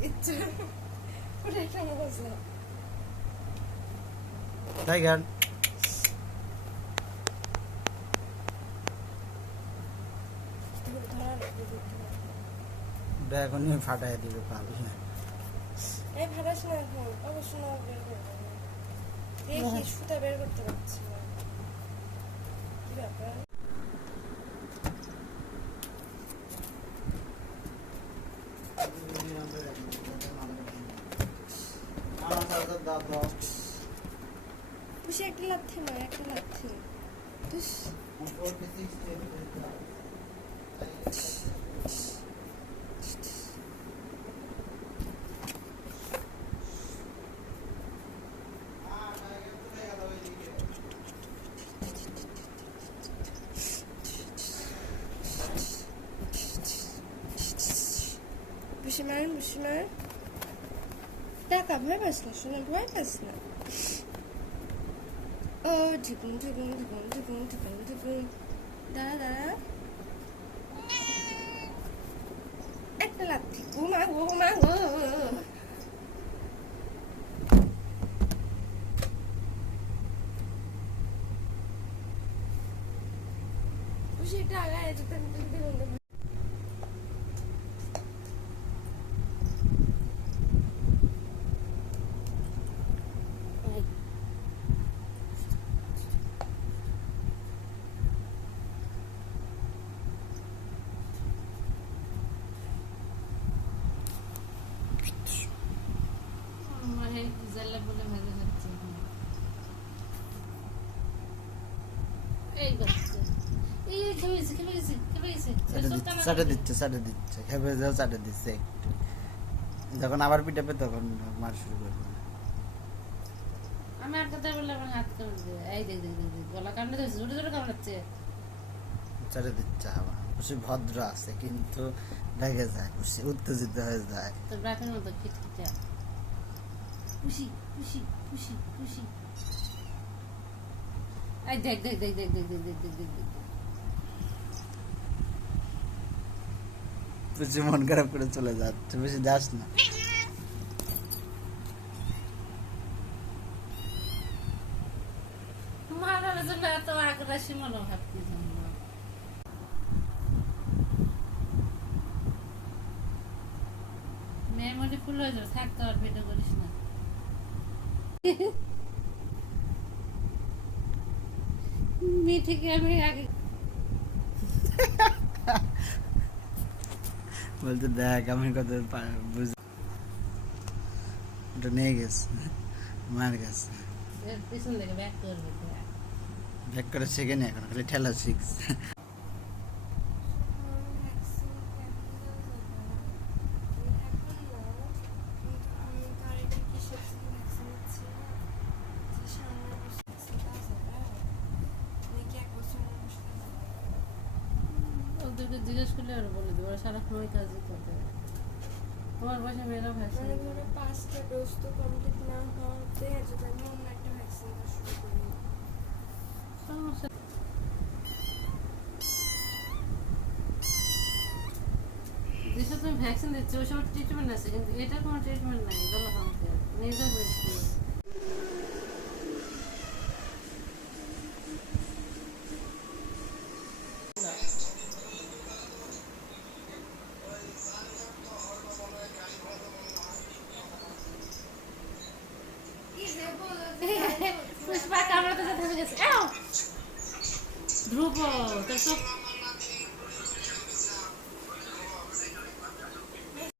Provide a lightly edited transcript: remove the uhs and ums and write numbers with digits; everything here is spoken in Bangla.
কিচ্ছু ওটা একটা আমার বুঝলাম টাইগার এখনই ফাটাই দিবে পারবি না এই ফাটাস না এখন অবশ্য না বের করবো দেখি সুতা বের করতে পারছি না কি ব্যাপার খুশি একটা লাথি মার একটা লাথি বুঝিমার টাকা ভয় পাস না শোনা ভয় পাস না ও ঢুকুন দাঁড়া একটা লাথি ঘুমা গো সেটা আগায় যেতে চাটা দিচ্ছে খেপে যাও চাটা দিচ্ছে একটু যখন আবার পিটাবে তখন মার শুরু করবে আমি আর কথা বললে আমার হাত কামড়ে এই দেখ গলা কামড়ে দিচ্ছে ছোট ছোট কামড়াচ্ছে চাটা দিচ্ছে আবার খুশি ভদ্র আছে কিন্তু লেগে যায় খুশি উত্তেজিত হয়ে যায় তোর ব্রাকের মতো খিটখিটা খুশি এই দেখ খুশি মন খারাপ করে চলে যাচ্ছে বেশি যাস না মারার জন্য এত আগ্রাসী মনোভাব কি জন্য মেমোরি ফুল হয়ে যাবে থাকতে আর ভিডিও করিস না মিঠিকে আমি আগে বলতে দেখ আমি কত বুঝ ওটা নিয়ে গেছে মার গেছে পিছন থেকে ব্যাক করবে ব্যাক করে শিখে নি এখন খালি ঠেলা শিখছে ওদেরকে জিজ্ঞেস করলে আর বলে দেবো সারাক্ষণ ওই কাজই করতে তোমার বয়সে মেয়েরা ভ্যাকসিন ধরো 5টা ডোজ তো কমপ্লিট না হওয়াতে যদি আমি অন্য একটা ভ্যাকসিন শুরু করি সমস্যা যেসব তুমি ভ্যাকসিন দিচ্ছ ওই সময় ট্রিটমেন্ট আছে কিন্তু এটা কোনো ট্রিটমেন্ট নাই দলা কামতে নিজে হয়েছে পুষ্পা কামড়াতে যেতে গেছে ধ্রুব তোর সব